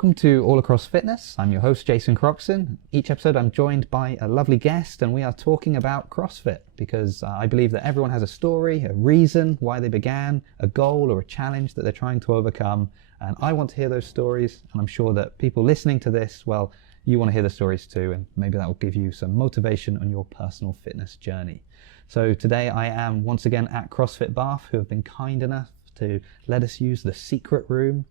Welcome to All Across Fitness. I'm your host, Jason Croxon. Each episode I'm joined by a lovely guest and we are talking about CrossFit because I believe that everyone has a story, a reason why they began, a goal or a challenge that they're trying to overcome. And I want to hear those stories, and I'm sure that people listening to this, well, you want to hear the stories too, and maybe that will give you some motivation on your personal fitness journey. So today I am once again at CrossFit Bath, who have been kind enough to let us use the secret room.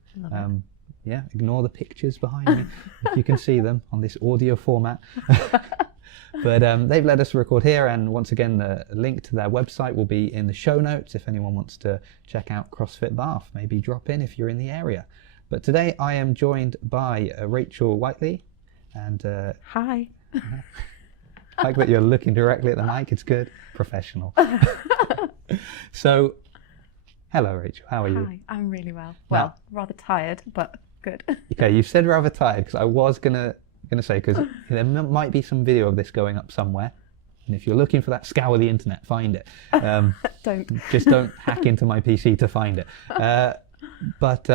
Yeah, ignore the pictures behind me if you can see them on this audio format. But they've let us record here, and once again the link to their website will be in the show notes if anyone wants to check out CrossFit Bath. Maybe drop in if you're in the area. But today I am joined by Rachael Whiteley. And hi. I like that you're looking directly at the mic. It's good. Professional. So, hello Rachael, how are you? Hi, I'm really well. Well, rather tired, but good. Okay, you said rather tired because I was gonna say, because there might be some video of this going up somewhere, and if you're looking for that, scour the internet, find it. Don't hack into my PC to find it. But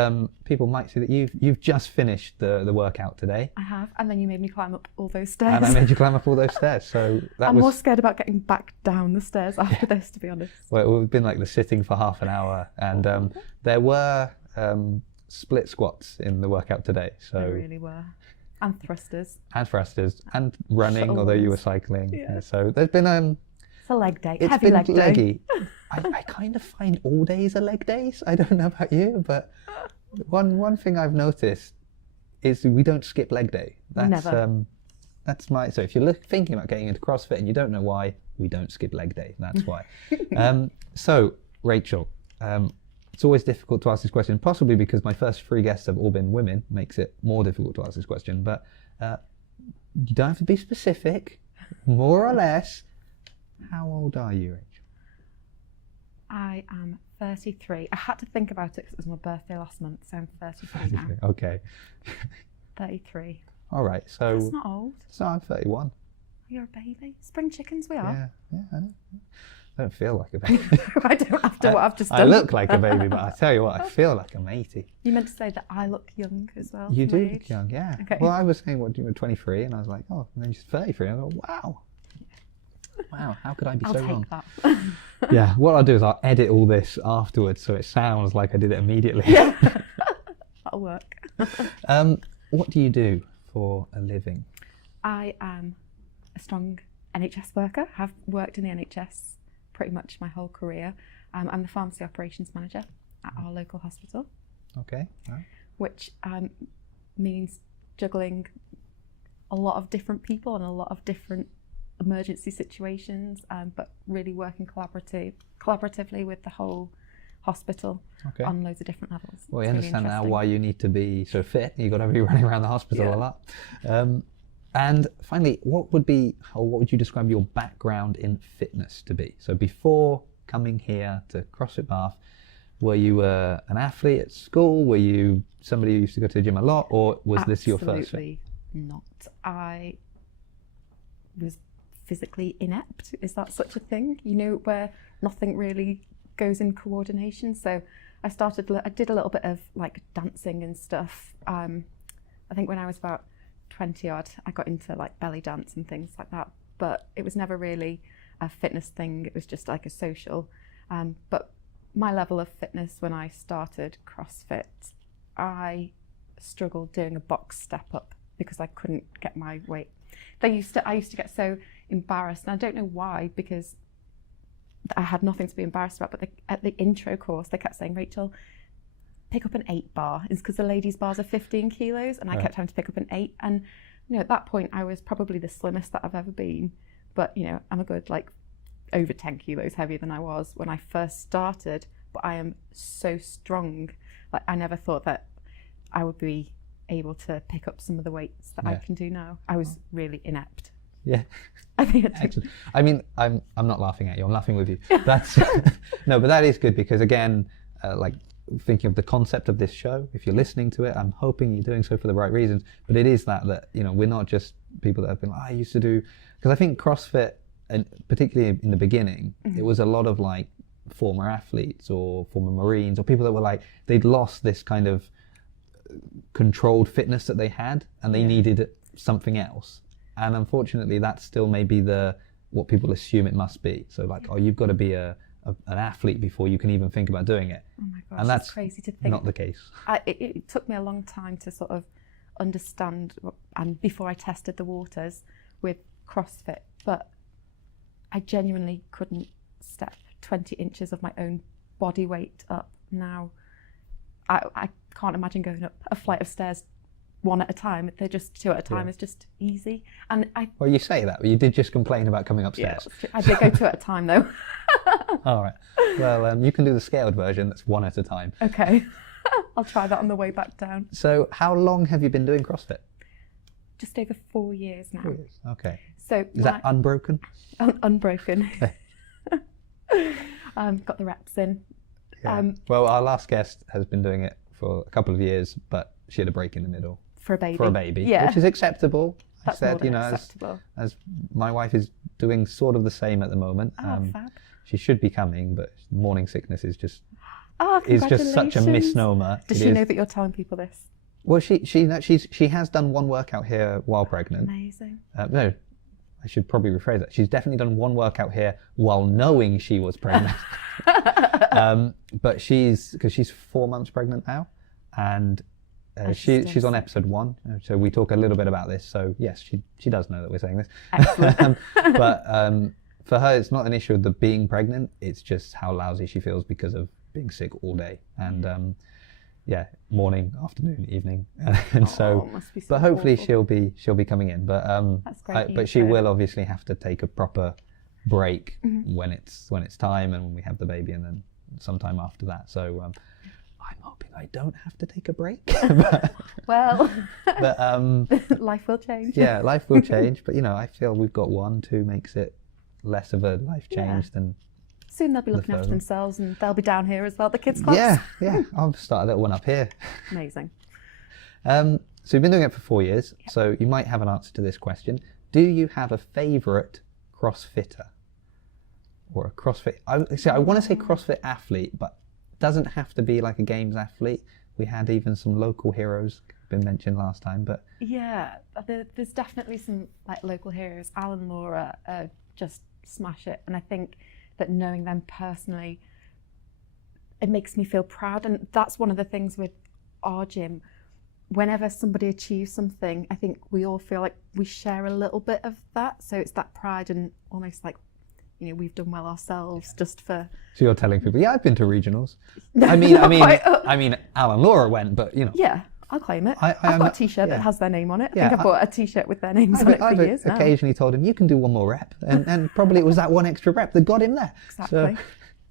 people might see that you've just finished the workout today. I have, and then you made me climb up all those stairs. And I made you climb up all those stairs. So I'm more scared about getting back down the stairs after this, to be honest. Well, it would have been like the sitting for half an hour, and there were split squats in the workout today. So there really were. And thrusters. And running, although you were cycling. Yeah. So there's been it's a leg day. It's Heavy been leg leggy. day. I kind of find all days are leg days. I don't know about you, but one thing I've noticed is we don't skip leg day. Never. So if you're thinking about getting into CrossFit and you don't know why, we don't skip leg day. That's why. So Rachael, it's always difficult to ask this question, possibly because my first 3 guests have all been women, makes it more difficult to ask this question. But you don't have to be specific, more or less. How old are you, Rachael? I am 33. I had to think about it because it was my birthday last month, so I'm 33 now. Okay. 33. All right, so... That's not old. So I'm 31. You're a baby. Spring chickens we are. Yeah, I know. I don't feel like a baby. I don't, after what I've just done. I look like a baby, but I tell you what, I feel like I'm 80. You meant to say that I look young as well. You for my do age. look young, yeah. Okay. Well, I was saying, what, you were 23, and I was like, oh, and then you're 33. I go, wow. Wow, how could I be so wrong? I'll take that. Yeah, what I'll do is I'll edit all this afterwards so it sounds like I did it immediately. Yeah. That'll work. What do you do for a living? I am a strong NHS worker. Have worked in the NHS pretty much my whole career. I'm the pharmacy operations manager at our local hospital. Okay. Right. Which means juggling a lot of different people and a lot of different emergency situations, but really working collaboratively with the whole hospital on loads of different levels. Well, you understand now why you need to be so fit. You've got to be running around the hospital a lot. And finally, what would you describe your background in fitness to be? So before coming here to CrossFit Bath, were you an athlete at school? Were you somebody who used to go to the gym a lot, or was this your first thing? Absolutely not. I was physically inept. Is that such a thing? You know, where nothing really goes in coordination. So I did a little bit of like dancing and stuff. I think when I was about 20 odd, I got into like belly dance and things like that, but it was never really a fitness thing. It was just like a social. But my level of fitness when I started CrossFit, I struggled doing a box step up because I couldn't get my weight. I used to get so embarrassed, and I don't know why, because I had nothing to be embarrassed about, but at the intro course they kept saying, Rachael, pick up an 8 bar. It's because the ladies' bars are 15 kilos, and I kept having to pick up an 8. And you know, at that point I was probably the slimmest that I've ever been, but you know, I'm a good like over 10 kilos heavier than I was when I first started. But I am so strong. Like, I never thought that I would be able to pick up some of the weights that I can do now. I was really inept. Yeah. I think Excellent. I mean, I'm not laughing at you. I'm laughing with you. That's no, but that is good because again, like thinking of the concept of this show, if you're listening to it, I'm hoping you're doing so for the right reasons. But it is that you know, we're not just people that have been like, I used to do, because I think CrossFit, and particularly in the beginning, it was a lot of like former athletes or former Marines or people that were like, they'd lost this kind of controlled fitness that they had, and they needed something else. And unfortunately, that's still maybe what people assume it must be. So like, oh, you've got to be an athlete before you can even think about doing it. Oh my gosh, and that's crazy to think. Not the case. It took me a long time to sort of understand, and before I tested the waters with CrossFit, but I genuinely couldn't step 20 inches of my own body weight up. Now I can't imagine going up a flight of stairs one at a time. They're just two at a time. It's just easy. And well, you say that, but you did just complain about coming upstairs. Yeah, I did go two at a time though. All right. Well, you can do the scaled version. That's one at a time. Okay. I'll try that on the way back down. So how long have you been doing CrossFit? Just over 4 years now. 4 years. Okay. So is that unbroken? Unbroken. Got the reps in. Yeah. Well, our last guest has been doing it for a couple of years, but she had a break in the middle. For a baby. For a baby, yeah. Which is acceptable. That's I said, more than acceptable. As my wife is doing sort of the same at the moment. Oh, fab. She should be coming, but morning sickness is just congratulations. such a misnomer. Does she know that you're telling people this? Well, she has done one workout here while pregnant. Amazing. No, I should probably rephrase that. She's definitely done one workout here while knowing she was pregnant. But because she's 4 months pregnant now, and she's on episode 1, so we talk a little bit about this. So yes, she does know that we're saying this. Excellent. But for her, it's not an issue of the being pregnant. It's just how lousy she feels because of being sick all day, and morning, afternoon, evening, and but hopefully awful. she'll be coming in. But that's great. But she will obviously have to take a proper break when it's time, and when we have the baby, and then sometime after that. So I'm hoping I don't have to take a break. But but life will change. Yeah, life will change. But I feel we've got 1-2 makes it less of a life change than. Soon they'll be looking after themselves, and they'll be down here as well, the kids' class. Yeah. I'll start a little one up here. Amazing. So you've been doing it for 4 years, so you might have an answer to this question. Do you have a favourite CrossFitter? Or a CrossFit... I want to say CrossFit athlete, but it doesn't have to be like a games athlete. We had even some local heroes been mentioned last time, but... Yeah, there's definitely some like local heroes. Alan and Laura just smash it, and I think that knowing them personally, it makes me feel proud. And that's one of the things with our gym. Whenever somebody achieves something, I think we all feel like we share a little bit of that. So it's that pride, and almost like, we've done well ourselves just for... So you're telling people, I've been to regionals. I mean, Alan and Laura went, but Yeah, I'll claim it. I've got a T-shirt that has their name on it. I think I've bought a T-shirt with their names on it for years now. I've occasionally told him, you can do one more rep, and probably it was that one extra rep that got him there. Exactly. So,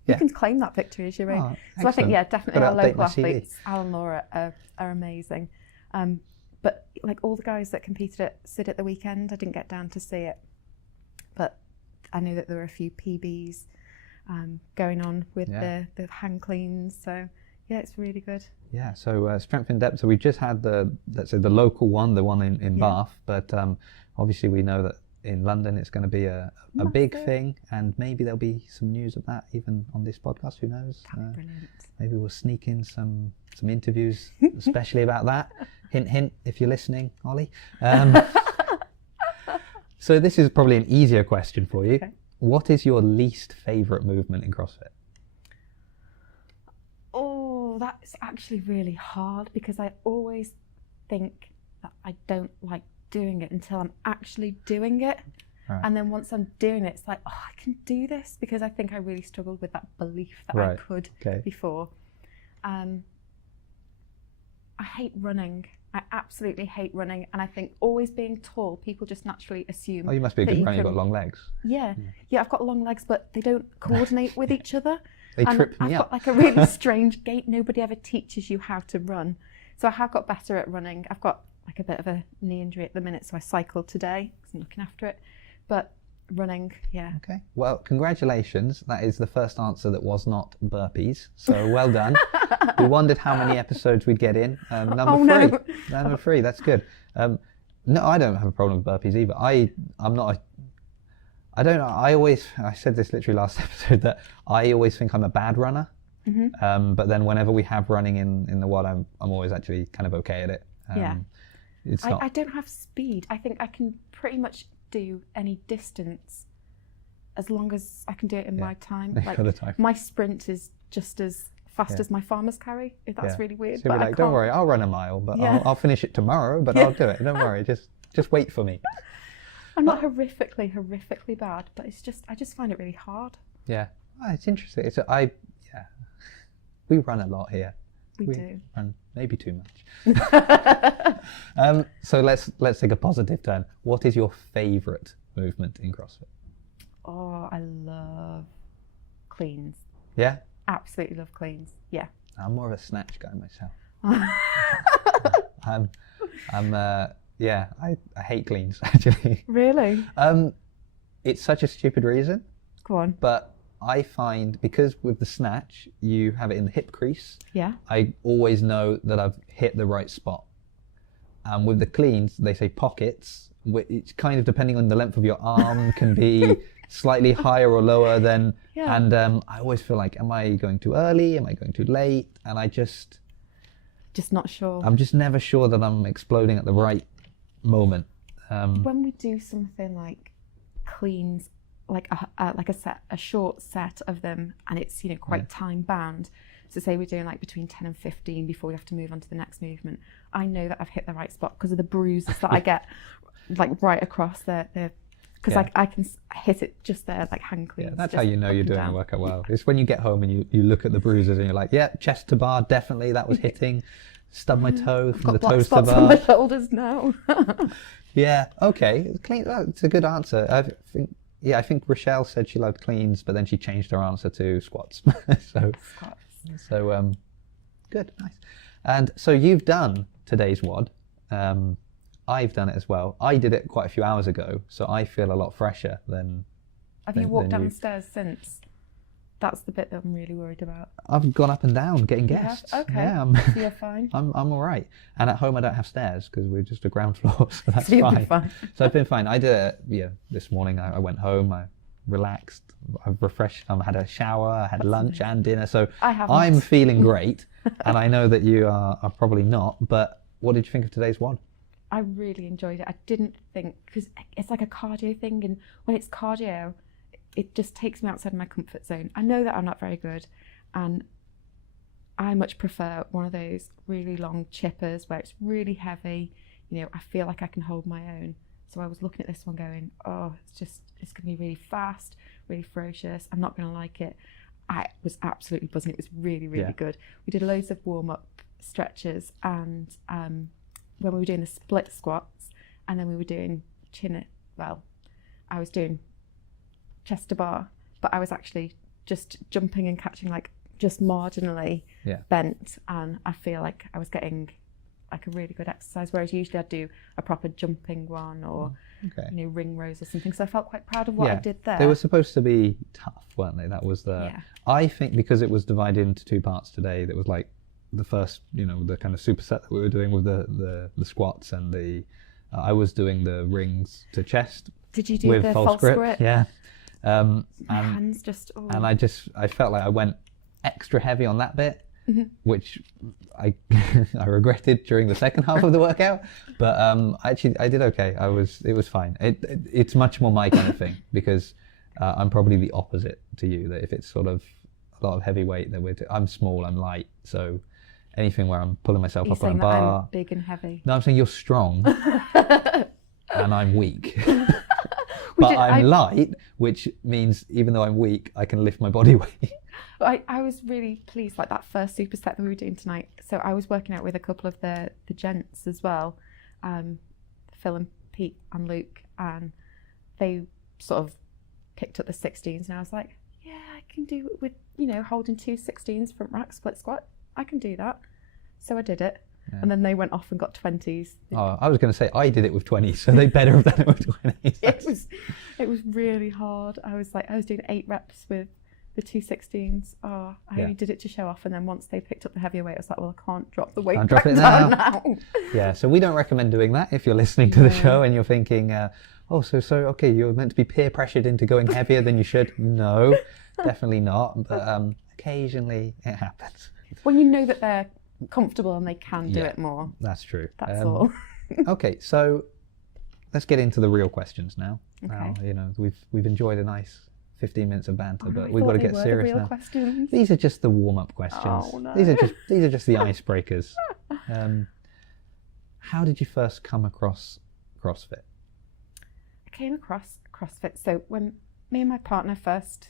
you can claim that victory as your own. So I think, definitely our local athletes, Alan and Laura, are amazing. But like all the guys that competed at SID at the weekend, I didn't get down to see it, but I know that there were a few PBs going on with the hang cleans. So yeah, it's really good. Yeah, so strength in depth. So we just had the local one, the one in Bath, but obviously we know that in London it's going to be a big thing, and maybe there'll be some news of that even on this podcast. Who knows? Brilliant. Maybe we'll sneak in some interviews, especially about that. Hint, hint, if you're listening, Ollie. So this is probably an easier question for you. Okay. What is your least favourite movement in CrossFit? Oh, that's actually really hard, because I always think that I don't like doing it until I'm actually doing it. Right. And then once I'm doing it, it's like, I can do this, because I think I really struggled with that belief that I could before. I hate running. I absolutely hate running, and I think always being tall, people just naturally assume. Oh, you must be a good runner. You've got long legs. Yeah, I've got long legs, but they don't coordinate with each other. They trip me up. I've got like a really strange gait. Nobody ever teaches you how to run, so I have got better at running. I've got like a bit of a knee injury at the minute, so I cycled today because I'm looking after it. But running, Okay. Well, congratulations. That is the first answer that was not burpees. So well done. We wondered how many episodes we'd get in. Number 3. Number 3. That's good. No, I don't have a problem with burpees either. I'm not. I don't know. I said this literally last episode, that I always think I'm a bad runner. But then whenever we have running in the WOD, I'm always actually kind of okay at it. It's not... I don't have speed. I think I can pretty much do any distance as long as I can do it in my time. Like the time. My sprint is just as fast as my farmer's carry, if that's really weird. So but like, don't worry, I'll run a mile, but I'll finish it tomorrow, but I'll do it. Don't worry, just wait for me. I'm not horrifically bad, but I just find it really hard. Yeah, it's interesting. We run a lot here. We do. Run maybe too much. So let's take a positive turn. What is your favourite movement in CrossFit? Oh, I love cleans. Yeah? Absolutely love cleans. Yeah. I'm more of a snatch guy myself. I hate cleans actually. Really? It's such a stupid reason. Go on. But I find because with the snatch you have it in the hip crease. Yeah. I always know that I've hit the right spot. And with the cleans, they say pockets. It's kind of depending on the length of your arm can be slightly higher or lower than. Yeah. And I always feel like, am I going too early? Am I going too late? And I just not sure. I'm just never sure that I'm exploding at the right moment. When we do something like cleans, like a short set of them, and it's quite time bound. So say we're doing like between 10 and 15 before we have to move on to the next movement. I know that I've hit the right spot because of the bruises that I get, like right across there. Because I can hit it just there, like hand cleans. Yeah, that's how you know you're doing a workout well. It's when you get home and you look at the bruises and you're like, yeah, chest to bar, definitely that was hitting. Stub my toe from the toes to bar. On my shoulders now. Yeah, okay, clean. It's a good answer. I think Rachael said she loved cleans, but then she changed her answer to squats. So good, nice. And so you've done today's WOD. I've done it as well. I did it quite a few hours ago, so I feel a lot fresher than. Have you walked downstairs since? That's the bit that I'm really worried about. I've gone up and down getting guests. Okay. Yeah, so you're fine. I'm all right. And at home I don't have stairs because we're just a ground floor, so that's so fine. Been fine. So I've been fine. I did it. This morning. I went home. I relaxed. I've refreshed. I had a shower. I had lunch and dinner. So I'm feeling great. And I know that you are probably not. But what did you think of today's WOD? I really enjoyed it. I didn't think, because it's like a cardio thing, and when it's cardio, it just takes me outside my comfort zone. I know that I'm not very good, and I much prefer one of those really long chippers where it's really heavy. I feel like I can hold my own. So I was looking at this one going, oh, it's going to be really fast, really ferocious. I'm not going to like it. I was absolutely buzzing. It was really, really good. We did loads of warm-up stretches, and when we were doing the split squats, and then we were doing I was doing chest to bar, but I was actually just jumping and catching like just marginally bent, and I feel like I was getting like a really good exercise, whereas usually I'd do a proper jumping one or ring rows or something. So I felt quite proud of what I did there. They were supposed to be tough, weren't they? That was I think because it was divided into two parts today, that was like the first, the kind of superset that we were doing with the squats, and I was doing the rings to chest. Did you do with the false grip? Yeah. My hands just. Oh. And I felt like I went extra heavy on that bit, which I regretted during the second half of the workout. But I did okay. It was fine. It's much more my kind of thing because I'm probably the opposite to you. That if it's sort of a lot of heavy weight, I'm small, I'm light, so anything where I'm pulling myself up on a bar. I'm big and heavy. No, I'm saying you're strong, and I'm weak. But I'm light, which means even though I'm weak, I can lift my body weight. I was really pleased, like that first superset that we were doing tonight. So I was working out with a couple of the gents as well, Phil and Pete and Luke, and they sort of picked up the 16s, and I was like, yeah, I can do it with, holding 2 16s front rack split squat. I can do that. So I did it. Yeah. And then they went off and got 20s. Oh, I was going to say I did it with 20s, so they better have done it with 20s. It was really hard. I was doing 8 reps with the 2 16s. Oh, I only did it to show off, and then once they picked up the heavier weight, I was like, well, I can't drop the weight back down now. Yeah, so we don't recommend doing that if you're listening to the show and you're thinking, okay, you're meant to be peer pressured into going heavier than you should. No, definitely not. But occasionally it happens. When you know that they're comfortable and they can do Yeah, it more. That's true. That's all. Okay, so let's get into the real questions now. Okay. Now, you know, we've enjoyed a nice 15 minutes of banter, but I we've got thought to they get were serious the real now. questions. These are just the warm-up questions. Oh, no. These are just the icebreakers. How did you first come across CrossFit? I came across CrossFit. So when me and my partner first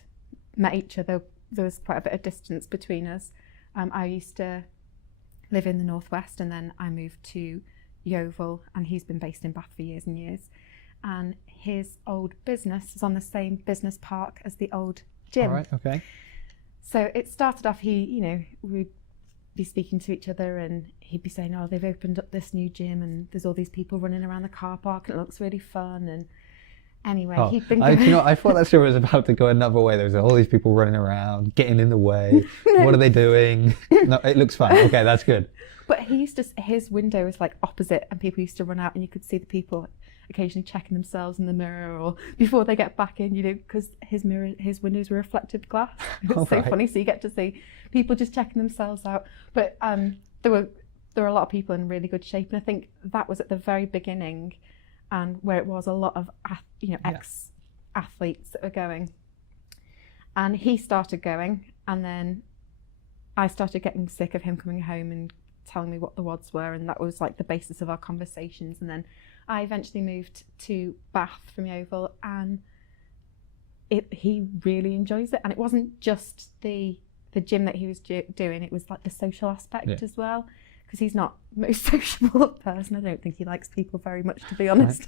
met each other, there was quite a bit of distance between us. I used to live in the Northwest, and then I moved to Yeovil, and he's been based in Bath for years and years. And his old business is on the same business park as the old gym. All right, okay. So it started off, we'd be speaking to each other, and he'd be saying, oh, they've opened up this new gym and there's all these people running around the car park and it looks really fun. And anyway, he'd been I thought that story was about to go another way. There was all these people running around, getting in the way. What are they doing? No, it looks fun. Okay, that's good. But his window was like opposite, and people used to run out and you could see the people occasionally checking themselves in the mirror or before they get back in, because his windows were reflective glass. It was so funny. So you get to see people just checking themselves out. But there were a lot of people in really good shape, and I think that was at the very beginning, and where it was a lot of ex-athletes that were going. And he started going, and then I started getting sick of him coming home and telling me what the WODs were, and that was like the basis of our conversations. And then I eventually moved to Bath from Yeovil, and he really enjoys it. And it wasn't just the gym that he was doing, it was like the social aspect as well, because he's not the most sociable person. I don't think he likes people very much, to be honest.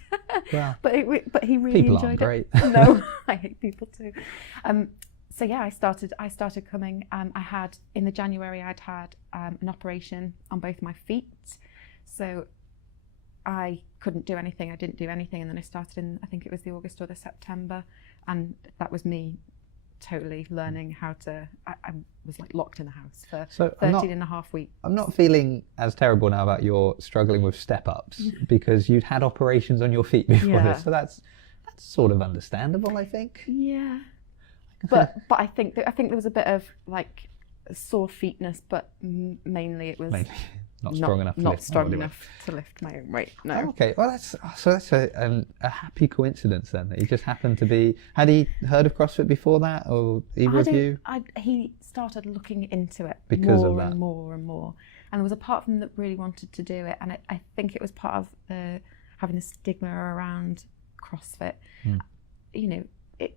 Right. Well, but he really people enjoyed aren't it. great. No, I hate people too. So yeah, I started coming. In the January I'd had an operation on both my feet, so I couldn't do anything. I didn't do anything, and then I started in, I think it was the August or the September, and that was me totally learning how to. I was like locked in the house for 13 and a half weeks. I'm not feeling as terrible now about your struggling with step-ups because you'd had operations on your feet before this, so that's sort of understandable, I think. Yeah. But I think there was a bit of like sore feetness, but mainly it was not strong enough to lift my own weight. No. Okay, well that's a happy coincidence then that he just happened to be. Had he heard of CrossFit before that, or either of you? He started looking into it because more of that. And more and more, and there was a part of him that really wanted to do it, and I think it was part of having the stigma around CrossFit.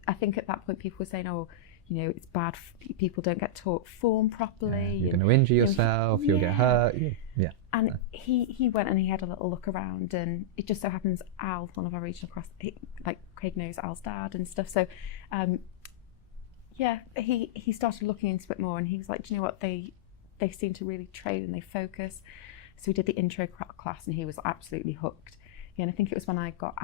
I think at that point people were saying, oh, it's bad, people don't get taught form properly. You're going to injure yourself, you'll get hurt. Yeah. And he went and he had a little look around, and it just so happens Al, one of our regional like Craig knows Al's dad and stuff. So, he started looking into it more, and he was like, do you know what, they seem to really train and they focus. So we did the intro class, and he was absolutely hooked. Yeah, and I think it was when I got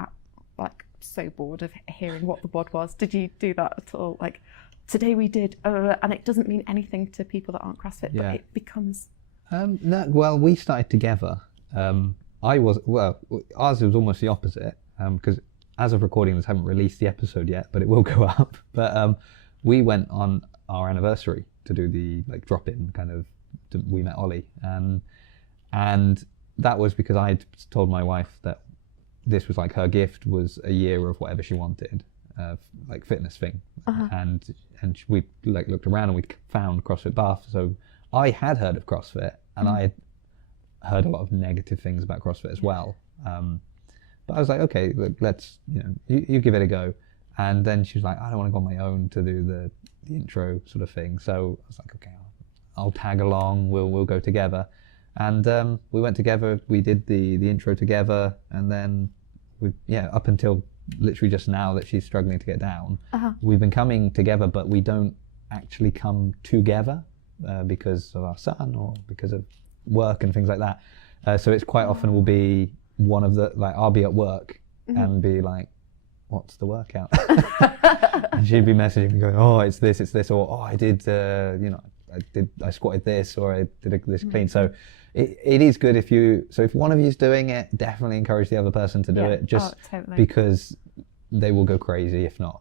so bored of hearing what the WOD was. Did you do that at all? Like, today we did, and it doesn't mean anything to people that aren't CrossFit, but it becomes... No, well, we started together. Ours was almost the opposite, because as of recording this, I haven't released the episode yet, but it will go up. But we went on our anniversary to do the drop-in kind of, we met Ollie. And that was because I'd told my wife that this was like her gift was a year of whatever she wanted, fitness thing. And we looked around and we found CrossFit Bath. So I had heard of CrossFit, and I had heard a lot of negative things about CrossFit as well. But I was like, okay, look, let's, you give it a go. And then she was like, I don't want to go on my own to do the intro sort of thing. So I was like, okay, I'll tag along, we'll go together. And we went together, we did the intro together, and then up until literally just now that she's struggling to get down, we've been coming together, but we don't actually come together because of our son or because of work and things like that. So it's quite often will be one of the, I'll be at work and be like, what's the workout? And she'd be messaging me going, oh, it's this, or oh, I did, I squatted this, or I did this clean. So it is good if one of you's doing it, definitely encourage the other person to do it, just totally. because they will go crazy if not.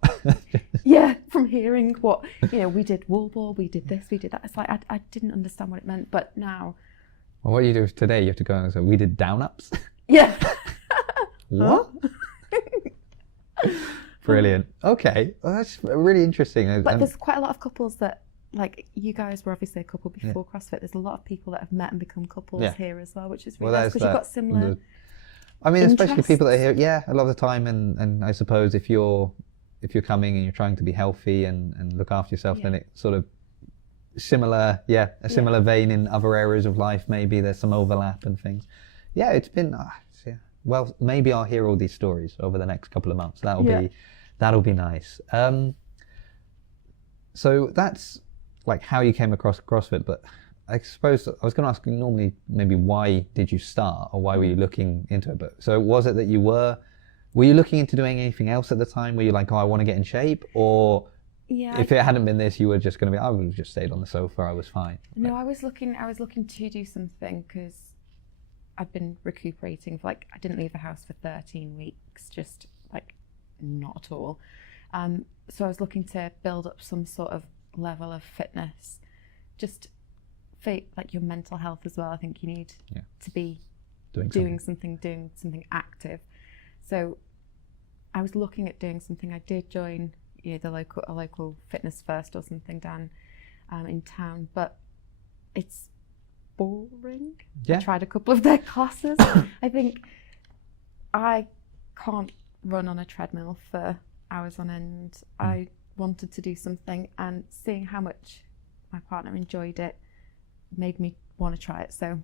Yeah, from hearing what, we did wall ball, we did this, we did that. It's like, I didn't understand what it meant, but now. Well, what do you do today? You have to go and say, we did down-ups? Yeah. What? Brilliant. Okay. Well, that's really interesting. But there's quite a lot of couples that, like, you guys were obviously a couple before CrossFit. There's a lot of people that have met and become couples here as well, which is really nice because you've got similar especially people that are here, a lot of the time, and I suppose if you're coming and you're trying to be healthy and look after yourself, then it sort of similar vein in other areas of life. Maybe there's some overlap and things. Yeah, it's been well, maybe I'll hear all these stories over the next couple of months. That'll be nice. So that's like how you came across CrossFit, but I suppose I was going to ask you normally maybe why did you start, or why were you looking into it? But so was it that you were you looking into doing anything else at the time? Were you like, oh, I want to get in shape? Or if it hadn't been this, you were just going to be, I would have just stayed on the sofa, I was fine. No, I was looking to do something because I've been recuperating for I didn't leave the house for 13 weeks, just like not at all. So I was looking to build up some sort of level of fitness, just for like your mental health as well. I think you need to be doing something active. So I was looking at doing something. I did join a local fitness first or something down in town, but it's boring. I tried a couple of their classes. I think I can't run on a treadmill for hours on end. I wanted to do something, and seeing how much my partner enjoyed it made me want to try it. So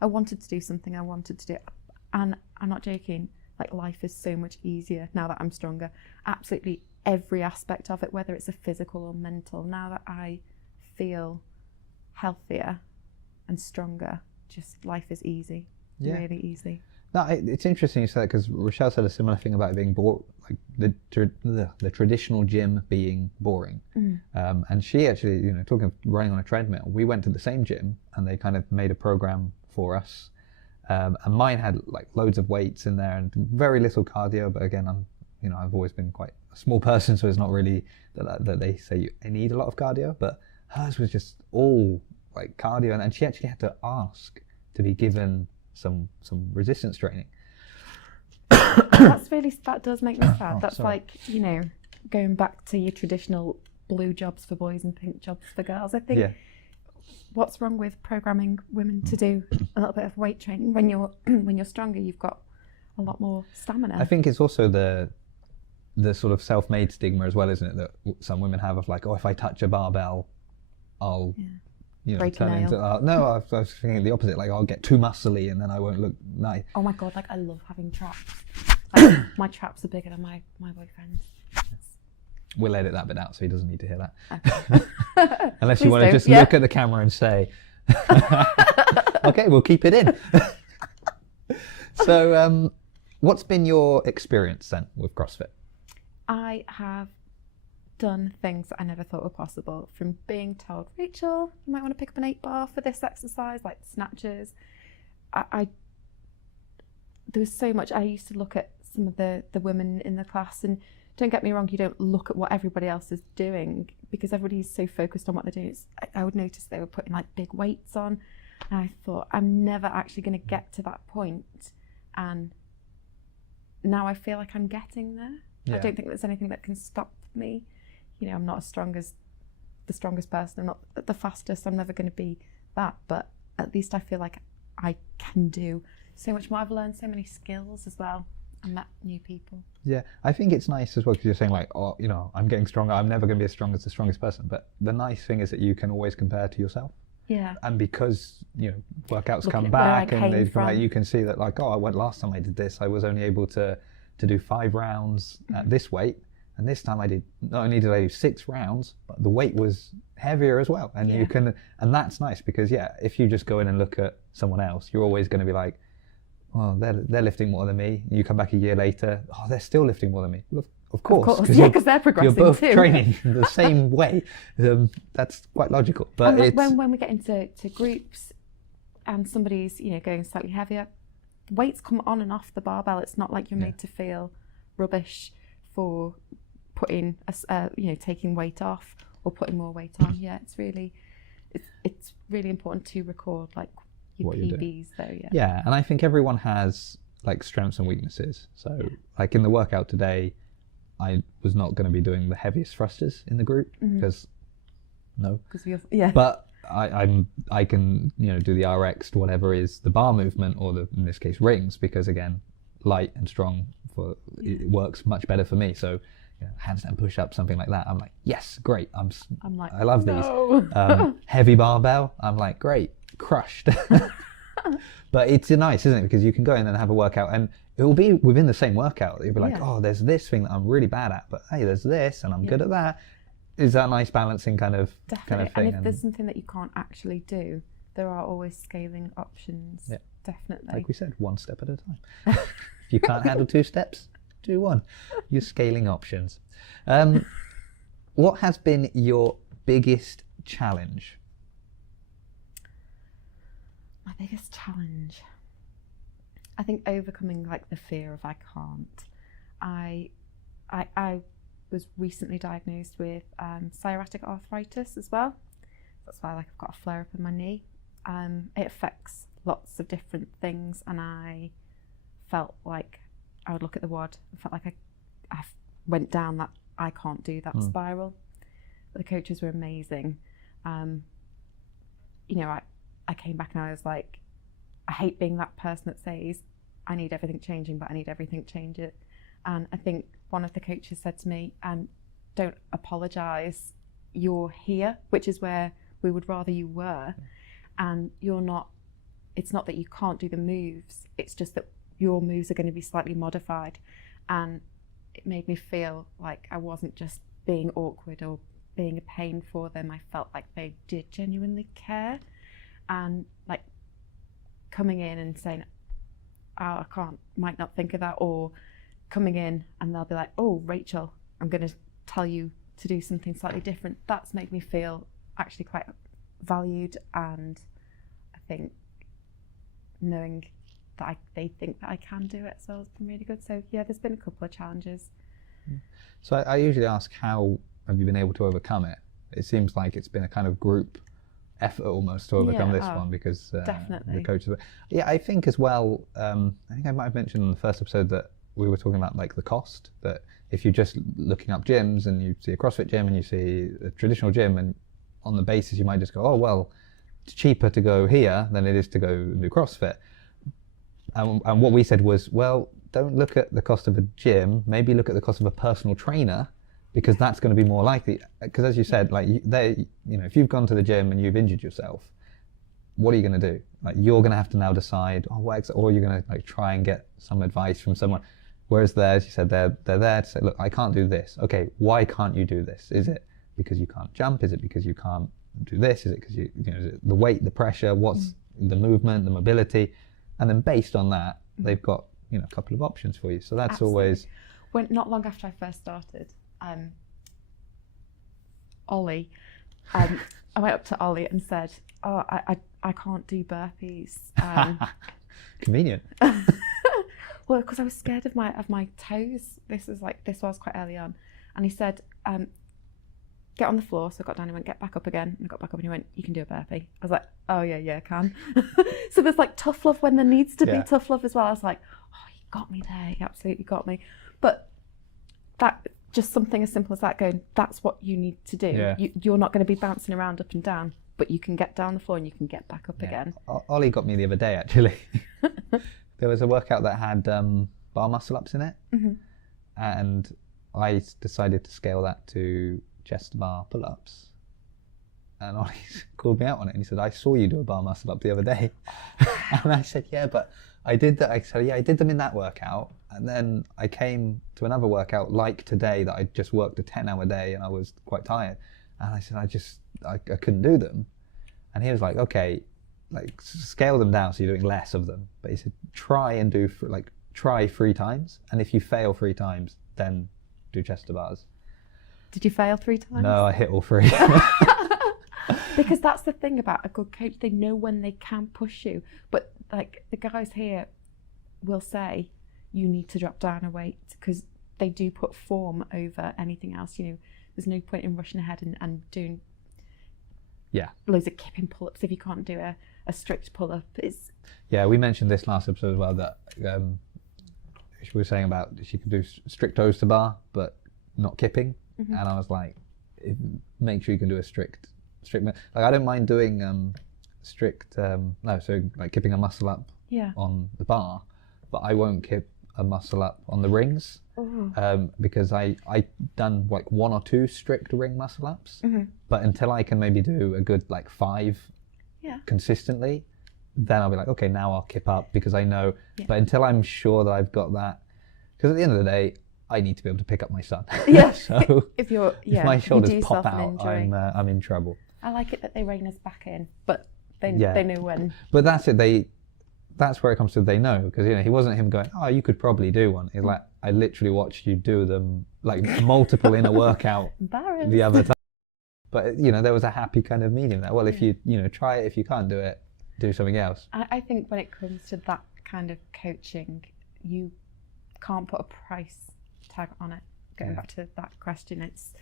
I wanted to do something. I wanted to do it, and I'm not joking, like, life is so much easier now that I'm stronger. Absolutely every aspect of it, whether it's a physical or mental, now that I feel healthier and stronger, just life is easy. Really easy. No, it's interesting you say that, because Rachael said a similar thing about it being like the traditional gym being boring. And she actually, talking of running on a treadmill, we went to the same gym and they kind of made a program for us. And mine had like loads of weights in there and very little cardio. But again, I've always been quite a small person, so it's not really that they say I need a lot of cardio. But hers was just all like cardio, and she actually had to ask to be given some resistance training. That does make me sad. That's sorry. Like, going back to your traditional blue jobs for boys and pink jobs for girls. I think what's wrong with programming women to do a little bit of weight training? When you're stronger, you've got a lot more stamina. I think it's also the sort of self-made stigma as well, isn't it, that some women have of like, oh, if I touch a barbell, I'll break a nail. into no, I was thinking the opposite, like I'll get too muscly and then I won't look nice. Oh my god, like I love having traps. Like, my traps are bigger than my boyfriend's. We'll edit that bit out so he doesn't need to hear that. Okay. Unless you want to just look at the camera and say, okay, we'll keep it in. So what's been your experience then with CrossFit? I have done things that I never thought were possible, from being told, Rachel, you might want to pick up an 8-bar for this exercise, like snatches. There was so much. I used to look at some of the women in the class, and don't get me wrong, you don't look at what everybody else is doing because everybody's so focused on what they're doing. I would notice they were putting like big weights on, and I thought, I'm never actually going to get to that point. And now I feel like I'm getting there. I don't think there's anything that can stop me. I'm not as strong as the strongest person. I'm not the fastest. I'm never going to be that. But at least I feel like I can do so much more. I've learned so many skills as well and met new people. Yeah, I think it's nice as well, because you're saying like, oh, I'm getting stronger. I'm never going to be as strong as the strongest person. But the nice thing is that you can always compare to yourself. Yeah. And because, workouts come back and they come out, you can see that like, oh, last time I did this, I was only able to do 5 rounds at this weight. And this time not only did I do 6 rounds, but the weight was heavier as well. And you can, and that's nice because if you just go in and look at someone else, you're always going to be like, well, they're lifting more than me. You come back a year later, oh, they're still lifting more than me. Well, of course, because they're progressing too. You're both training the same way. That's quite logical. But when we get into groups and somebody's going slightly heavier, weights come on and off the barbell. It's not like you're made to feel rubbish for putting, taking weight off or putting more weight on. Yeah, it's really important to record like your What you're doing. PBs though. Yeah. Yeah, and I think everyone has like strengths and weaknesses. So like in the workout today, I was not going to be doing the heaviest thrusters in the group because but I can do the RX to whatever is the bar movement or in this case rings, because again light and strong it works much better for me. So handstand push-up, something like that, I'm like, yes, great. I'm like, I love these. Heavy barbell, I'm like, great, crushed. But it's nice, isn't it? Because you can go in and have a workout and it will be within the same workout. You'll be like, oh, there's this thing that I'm really bad at, but hey, there's this and I'm good at that. Is that nice balancing kind of thing? And if there's something that you can't actually do, there are always scaling options. Yeah. Definitely. Like we said, one step at a time. If you can't handle 2 steps, do 1. You're scaling options. What has been your biggest challenge? My biggest challenge, I think overcoming like the fear of I can't. I was recently diagnosed with psoriatic arthritis as well. That's why I've got a flare up in my knee. It affects lots of different things, and I felt like I would look at the WOD and felt like I went down that I can't do that spiral. But the coaches were amazing. I came back and I was like, I hate being that person that says, I need everything changing, but I need everything changing. And I think one of the coaches said to me, don't apologise, you're here, which is where we would rather you were. And it's not that you can't do the moves, it's just that your moves are going to be slightly modified. And it made me feel like I wasn't just being awkward or being a pain for them. I felt like they did genuinely care. And like coming in and saying, oh, might not think of that, or coming in and they'll be like, oh, Rachel, I'm going to tell you to do something slightly different. That's made me feel actually quite valued, and I think knowing that they think that I can do it as well has been really good. So yeah, there's been a couple of challenges. So I usually ask, how have you been able to overcome it? It seems like it's been a kind of group effort almost to overcome this one, because definitely the coaches. Yeah, I think as well. I think I might have mentioned in the first episode that we were talking about like the cost. That if you're just looking up gyms and you see a CrossFit gym and you see a traditional gym, and on the basis you might just go, oh well, it's cheaper to go here than it is to go and do CrossFit. And what we said was, well, don't look at the cost of a gym. Maybe look at the cost of a personal trainer, because that's going to be more likely. Because as you said, like if you've gone to the gym and you've injured yourself, what are you going to do? Like you're going to have to now decide, or you're going to like try and get some advice from someone. Whereas there, as you said, they're there to say, look, I can't do this. Okay, why can't you do this? Is it because you can't jump? Is it because you can't do this? Is it because is it the weight, the pressure? What's the movement, the mobility? And then based on that, they've got a couple of options for you. So that's always. When not long after I first started, Ollie, I went up to Ollie and said, oh, I can't do burpees. Convenient. Well, because I was scared of my toes. This was quite early on. And he said, get on the floor. So I got down and went, get back up again. And I got back up and he went, you can do a burpee. I was like, oh yeah, I can. So there's like tough love when there needs to be tough love as well. I was like, oh, you got me there. You absolutely got me. But that, just something as simple as that, going, that's what you need to do. Yeah. You're not going to be bouncing around up and down, but you can get down the floor and you can get back up again. Ollie got me the other day, actually. There was a workout that had bar muscle ups in it. And I decided to scale that to chest bar pull-ups. And Ollie called me out on it and he said, I saw you do a bar muscle up the other day. And I said, yeah, but I did that. I said, yeah, I did them in that workout. And then I came to another workout like today that I just worked a 10-hour day and I was quite tired. And I said, I couldn't do them. And he was like, okay, like scale them down so you're doing less of them. But he said, try 3 times. And if you fail 3 times, then do chest to bars. Did you fail 3 times? No, I hit all 3. Because that's the thing about a good coach. They know when they can push you. But like the guys here will say, you need to drop down a weight, because they do put form over anything else. You know, there's no point in rushing ahead and doing loads of kipping pull-ups if you can't do a strict pull-up. We mentioned this last episode as well, that she was saying about she could do strict toes to bar but not kipping, and I was like, make sure you can do a strict like, I don't mind doing strict like kipping a muscle up on the bar, but I won't kip a muscle up on the rings, because I done like 1 or 2 strict ring muscle ups, but until I can maybe do a good like 5 consistently, then I'll be like, okay, now I'll kip up, because I know, but until I'm sure that I've got that, because at the end of the day, I need to be able to pick up my son. So if my shoulders pop out, I'm in trouble. I like it that they rein us back in, but they know when. But that's it. That's where it comes to, they know, because he wasn't him going, oh, you could probably do one. It's like, I literally watched you do them like multiple in a workout the other time. But there was a happy kind of medium there. Well, if you try it, if you can't do it, do something else. I think when it comes to that kind of coaching, you can't put a price tag on it. Going back to that question, it's,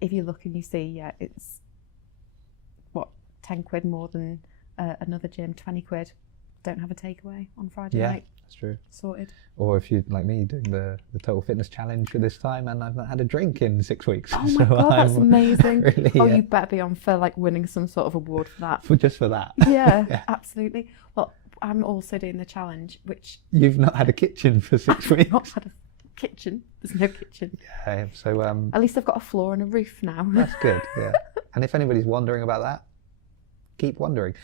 if you look and you see, it's what, 10 quid more than another gym, 20 quid. Don't have a takeaway on Friday night. That's true. Sorted. Or if you, like me, doing the Total Fitness Challenge for this time, and I've not had a drink in 6 weeks. Oh my God, that's amazing. Really, you better be on for like winning some sort of award for that. Just for that. Yeah, absolutely. Well, I'm also doing the challenge, which... You've not had a kitchen for 6 weeks? I've not had a kitchen. There's no kitchen. Yeah, so... At least I've got a floor and a roof now. That's good, yeah. And if anybody's wondering about that, keep wondering.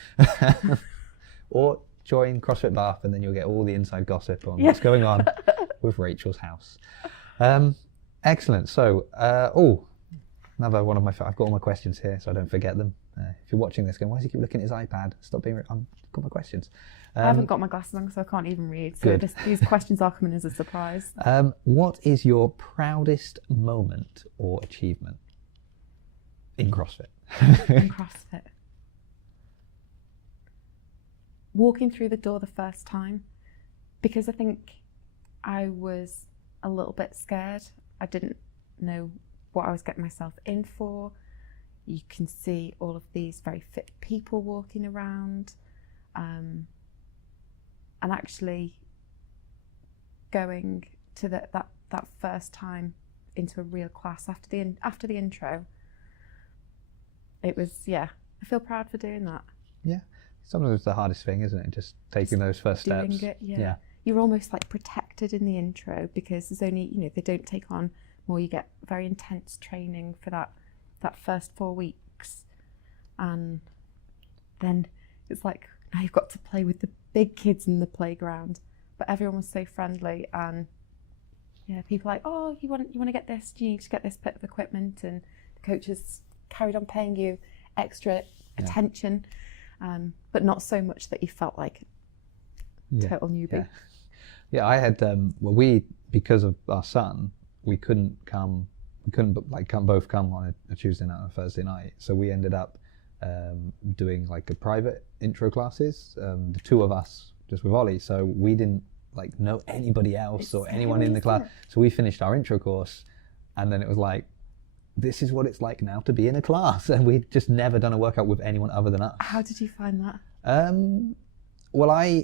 Or join CrossFit Bath, and then you'll get all the inside gossip on what's going on with Rachel's house. Excellent. So, another one of my... I've got all my questions here, so I don't forget them. If you're watching this going, why does he keep looking at his iPad? Stop being... I've got my questions. I haven't got my glasses on, so I can't even read. So these questions are coming as a surprise. What is your proudest moment or achievement in CrossFit? In CrossFit. Walking through the door the first time, because I think I was a little bit scared. I didn't know what I was getting myself in for. You can see all of these very fit people walking around, and actually going to that first time into a real class after the intro. It was, I feel proud for doing that. Yeah. Sometimes it's the hardest thing, isn't it? Just taking those first steps. Doing it, You're almost like protected in the intro, because there's only, they don't take on more. You get very intense training for that first 4 weeks. And then it's like, now you've got to play with the big kids in the playground. But everyone was so friendly, and people like, oh, you want to get this? Do you need to get this bit of equipment? And the coaches carried on paying you extra attention. But not so much that you felt like total newbie. Yeah, I had because of our son, we couldn't both come on a Tuesday night or a Thursday night. So we ended up doing like a private intro classes, the 2 of us just with Ollie. So we didn't like know anybody else or anyone in the class. So we finished our intro course, and then it was like, this is what it's like now to be in a class, and we'd just never done a workout with anyone other than us. How did you find that? Well, I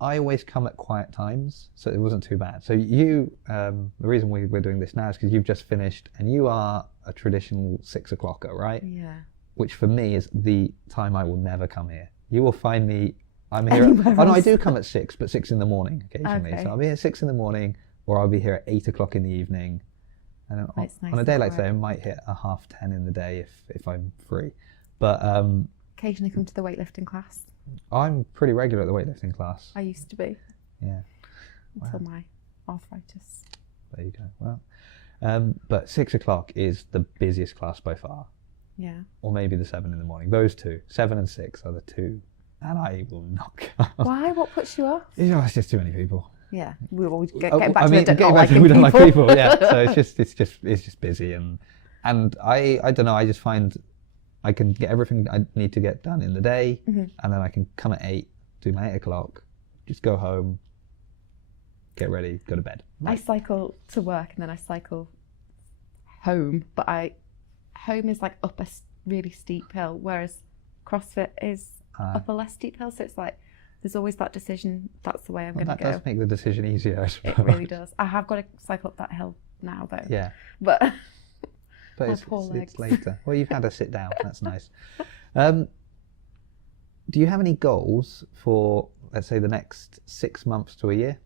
always come at quiet times, so it wasn't too bad. So you, the reason we're doing this now is because you've just finished, and you are a traditional 6 o'clocker, right? Yeah. Which for me is the time I will never come here. You will find me, I'm here. I do come at 6, but 6 in the morning occasionally. Okay. So I'll be here at 6 in the morning, or I'll be here at 8 o'clock in the evening. And on a day like today, I might hit a 9:30 in the day if I'm free. But occasionally come to the weightlifting class. I'm pretty regular at the weightlifting class. I used to be. Yeah. Until my arthritis. There you go. Well, but 6 o'clock is the busiest class by far. Yeah. Or maybe the 7 in the morning. Those 2, 7 and 6 are the 2, and I will not come. Why? What puts you off? It's just too many people. Yeah, we always get back to we don't like people. Yeah, so it's just busy, and I don't know. I just find I can get everything I need to get done in the day, and then I can come at 8, do my 8 o'clock, just go home, get ready, go to bed. I cycle to work and then I cycle home, but home is like up a really steep hill, whereas CrossFit is up a less steep hill. So it's like there's always that decision. That's the way I'm going to go. That does make the decision easier, I suppose. It really does. I have got to cycle up that hill now, though. Yeah. But it's later. Well, you've had a sit down. That's nice. Do you have any goals for, let's say, the next 6 months to a year?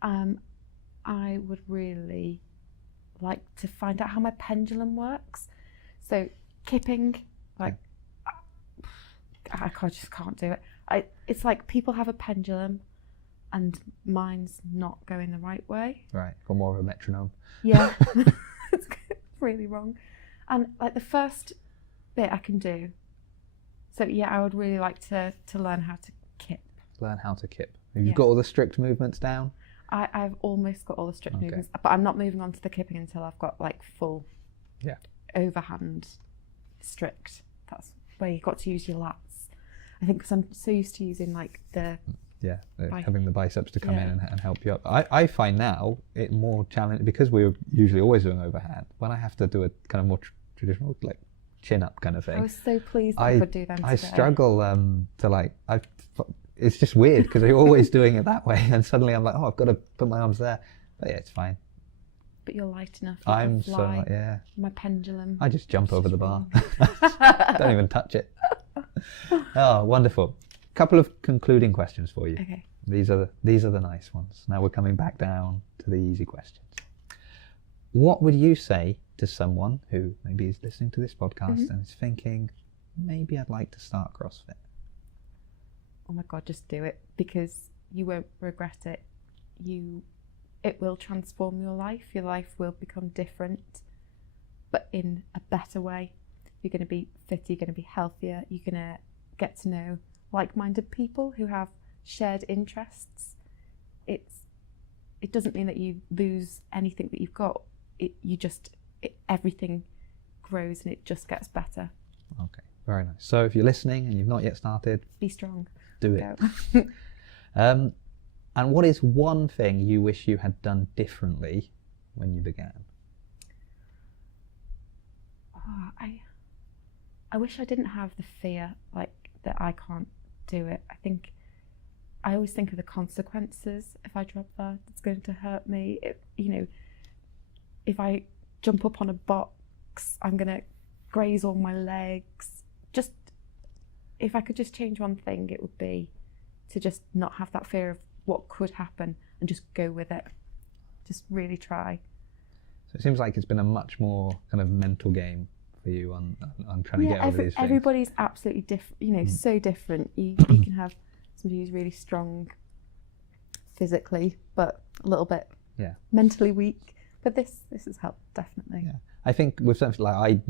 I would really like to find out how my pendulum works. So kipping, like, I just can't do it. It's like people have a pendulum and mine's not going the right way. Right, or more of a metronome. Yeah, it's really wrong. And like the first bit I can do. So yeah, I would really like to learn how to kip. Learn how to kip. Have you got all the strict movements down? I've almost got all the strict movements, but I'm not moving on to the kipping until I've got like full overhand strict. That's where you've got to use your lats. I think because I'm so used to using like having the biceps to come in and help you up. I find now it more challenging because we're usually always doing overhand. When I have to do a kind of more traditional like chin up kind of thing, I was so pleased that I could do them today. I struggle to like it's just weird because you're always doing it that way, and suddenly I'm like, oh, I've got to put my arms there. But yeah, it's fine. But you're light enough. I'm so My pendulum. I just jump over the bar. Don't even touch it. Oh, wonderful. Couple of concluding questions for you. Okay. These are the nice ones. Now we're coming back down to the easy questions. What would you say to someone who maybe is listening to this podcast and is thinking, maybe I'd like to start CrossFit? Oh my God, just do it, because you won't regret it. It will transform your life. Your life will become different, but in a better way. You're going to be fitter, you're going to be healthier, you're going to get to know like-minded people who have shared interests. It doesn't mean that you lose anything that you've got. Everything grows and it just gets better. Okay, very nice. So if you're listening and you've not yet started, be strong. Do it. And what is one thing you wish you had done differently when you began? Oh, I wish I didn't have the fear like that I can't do it. I always think of the consequences. If I drop that, it's going to hurt me. If I jump up on a box, I'm going to graze all my legs. Just if I could just change one thing, it would be to just not have that fear of what could happen and just go with it. Just really try. So it seems like it's been a much more kind of mental game for you on trying to get over these things. Everybody's absolutely different, so different. You can have somebody who's really strong physically, but a little bit mentally weak. But this has helped, definitely. Yeah, I think with something like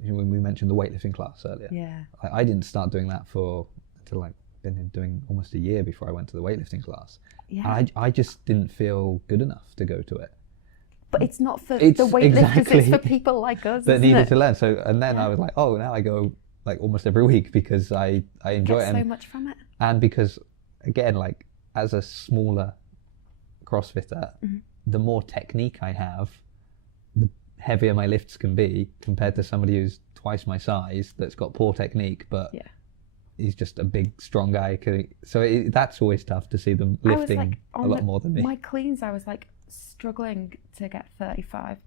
when we mentioned the weightlifting class earlier, I didn't start doing that until like been doing almost a year before I went to the weightlifting class. Yeah, I just didn't feel good enough to go to it. But it's not for the weightlifters; it's for people like us that needed to learn. So, and then I was like, oh, now I go like almost every week because I enjoy it. Get so much from it. And because again, like as a smaller CrossFitter, the more technique I have, the heavier my lifts can be compared to somebody who's twice my size that's got poor technique, but he's just a big, strong guy. So that's always tough to see them lifting a lot more than me. My cleans, I was like struggling to get 35.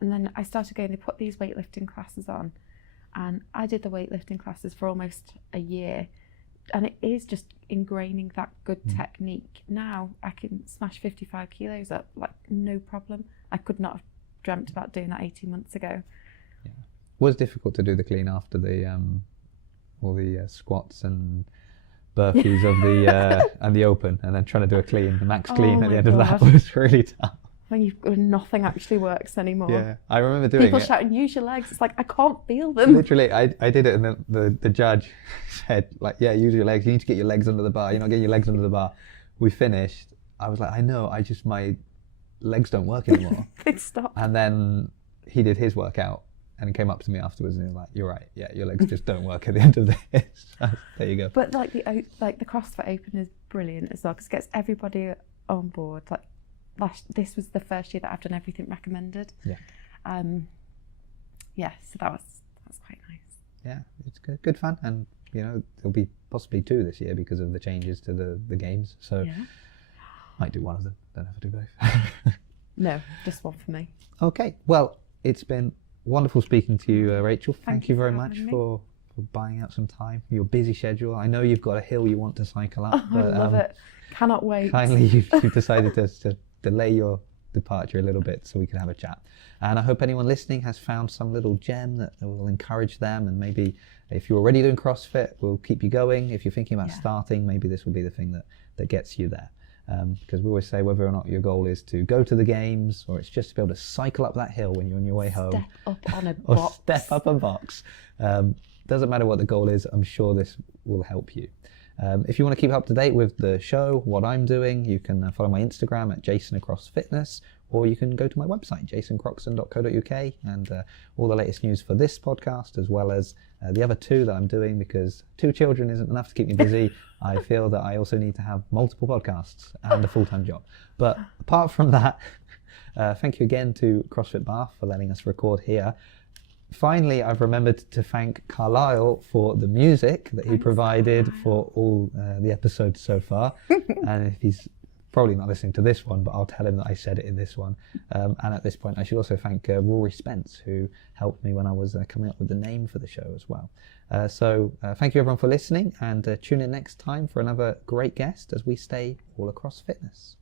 And then I started going, they put these weightlifting classes on. And I did the weightlifting classes for almost a year. And it is just ingraining that good technique. Now I can smash 55 kilos up, like no problem. I could not have dreamt about doing that 18 months ago. Yeah. It was difficult to do the clean after all the squats and burpees of the and the open, and then trying to do a clean, the max clean at the end of that was really tough. When nothing actually works anymore. Yeah, I remember doing people shouting, use your legs. It's like, I can't feel them. Literally, I did it, and then the judge said, like, yeah, use your legs. You need to get your legs under the bar. You're not getting your legs under the bar. We finished. I was like, I know, my legs don't work anymore. It stopped. And then he did his workout, and he came up to me afterwards, and he was like, you're right. Yeah, your legs just don't work at the end of this. So, there you go. But like the CrossFit Open is brilliant as well, because it gets everybody on board. Like this was the first year that I've done everything recommended. Yeah. So that's quite nice. Yeah, it's good fun, and there'll be possibly 2 this year because of the changes to the games. So might do one of them. Don't have to do both. No, just one for me. Okay. Well, it's been wonderful speaking to you, Rachel. Thank you for very much having me. for buying out some time for your busy schedule. I know you've got a hill you want to cycle up. I love it. Cannot wait. Kindly, you've decided to delay your departure a little bit so we can have a chat. And I hope anyone listening has found some little gem that will encourage them, and maybe if you're already doing CrossFit, will keep you going. If you're thinking about starting, maybe this will be the thing that gets you there. Because we always say whether or not your goal is to go to the games or it's just to be able to cycle up that hill when you're on your way home. Step up on a or box. Step up a box. Doesn't matter what the goal is, I'm sure this will help you. If you want to keep up to date with the show, what I'm doing, you can follow my Instagram at JasonAcrossFitness, or you can go to my website, jasoncroxon.co.uk, and all the latest news for this podcast, as well as the other 2 that I'm doing, because 2 children isn't enough to keep me busy. I feel that I also need to have multiple podcasts and a full-time job. But apart from that, thank you again to CrossFit Bath for letting us record here. Finally, I've remembered to thank Carlile for the music that he provided for all the episodes so far. And if he's probably not listening to this one, but I'll tell him that I said it in this one. And at this point, I should also thank Rory Spence, who helped me when I was coming up with the name for the show as well. So thank you everyone for listening, and tune in next time for another great guest as we stay all across fitness.